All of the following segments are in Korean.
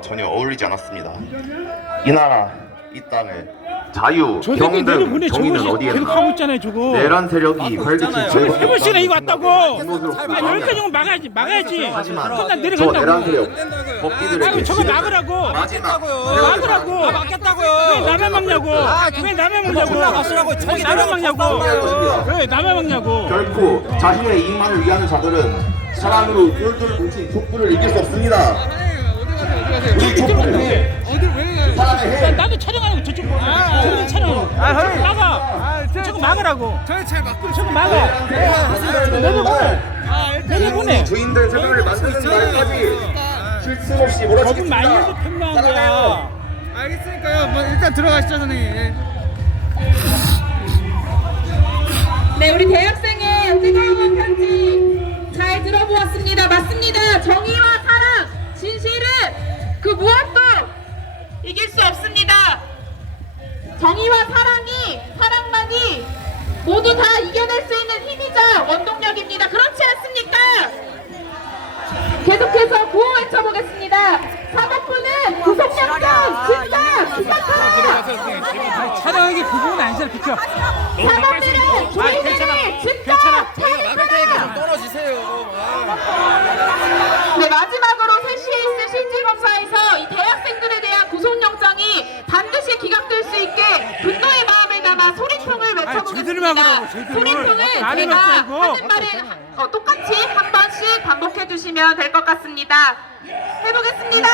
전혀 어울리지 않았습니다. 이 나라, 이 땅에 자유, 저 새끼 평등, 내려보내 정의는 저거 어디에 계속 하고 있잖아요 저거. 내란 세력이 활개친 저거 세 번씩이나 이거 왔다고. 아 여기까지 오면 막아야지 막아야지. 하지만 그럼 난 저 내려간다고. 내란 세력 법기들에게 저거 막으라고. 마지막 막으라고. 아 막겠다고요. 왜 남의 막냐고. 왜 남의 막냐고. 올라가시라고 왜 남의 막냐고. 왜 남의 막냐고. 결코 자신의 이익만을 위하는 자들은 사랑으로 똘똘 뭉친 촛불을 이길 수 없습니다. 우리 촛불을 사랑의 야, 해. 나도 촬영하고 저쪽 저쪽 촬영 막아 저거 막으라고 저희 잘 막고 저거 막아 내려보내 내려보내 주인들 세력을 만드는 말까지 실수 없이 거북 많이 해서 몰아치겠습니다. 평가한 거야 알겠으니까요. 뭐 일단 들어가시죠, 선생님. 예. 네, 우리 대학 없습니다. 정의와 사랑이, 사랑만이 모두 다 이겨낼 수 있는 힘이자 원동력입니다. 그렇지 않습니까? 계속해서 구호 외쳐보겠습니다. 사법부는 구속영장 즉각 기각하라! 촬영하기 그 부분 아니잖아 비켜 사법부는 주민들이 즉각 처리하라! 떨어지세요. 네, 마지막으로 3시에 있을 실질검사에서 이 대학생들에 대한 구속영장이 반드시 기각될 수 있게 분노의 마음을 담아 소리통을 막으라고, 쟤들을. 소리통은 나를 제가. 하는 말을 어, 똑같이 한 번씩 반복해 주시면 될 것 같습니다. 해보겠습니다.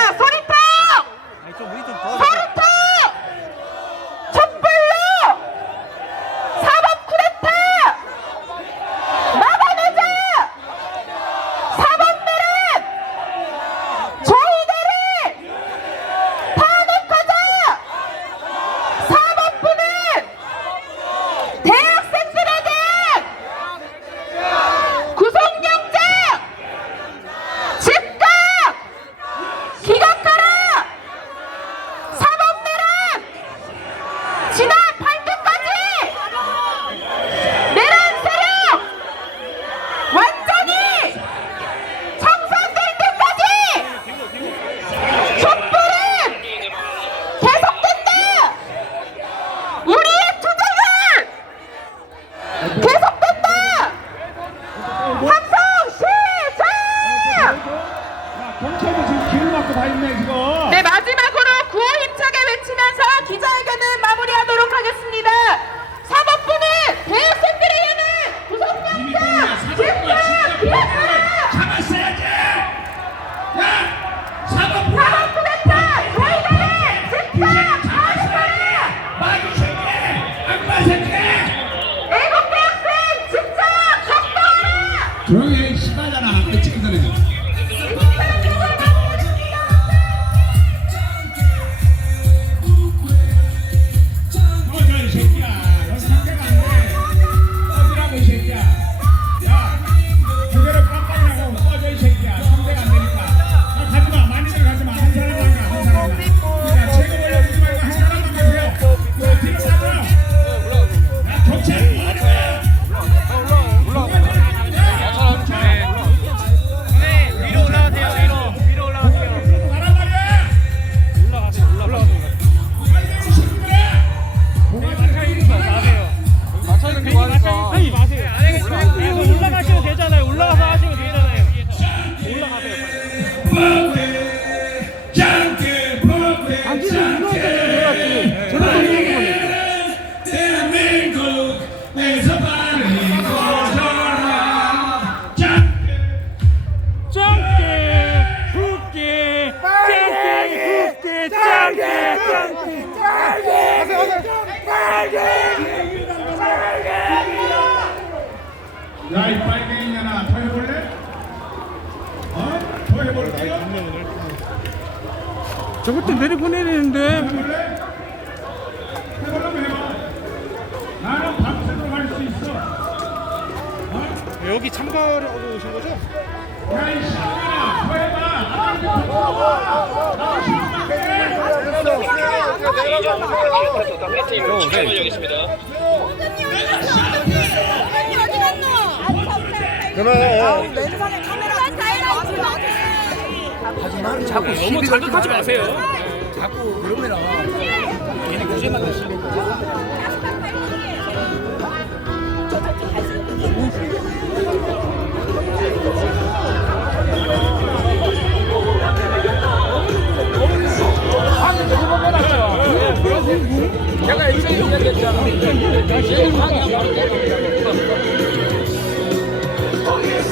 야 이 빨갱이 년아 더 해볼래? 어? 더 해볼게요? 저것 도 내려보내야 되는데 해볼래? 해보려면 해봐 나는 밤새도록 할 수 있어 여기 참가를 하고 오신 거죠? 야이 씨발아 더 해봐 나도 그러면 렌상에 카메라 다 해라. 자꾸 너무 자극하지 마세요. 자꾸 그러면은 괜히 고생만 하시는 제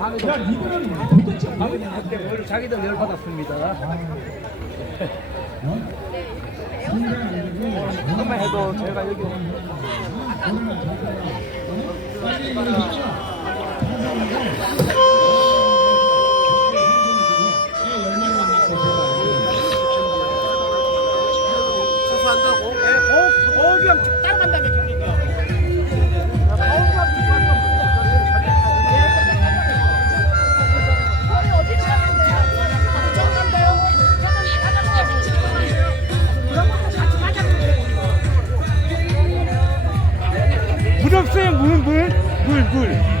결국 뭐 밤에도 밤에도 그때 뭘 자기들 열 받았습니다. 그만 해도 제가 여기 수수 물.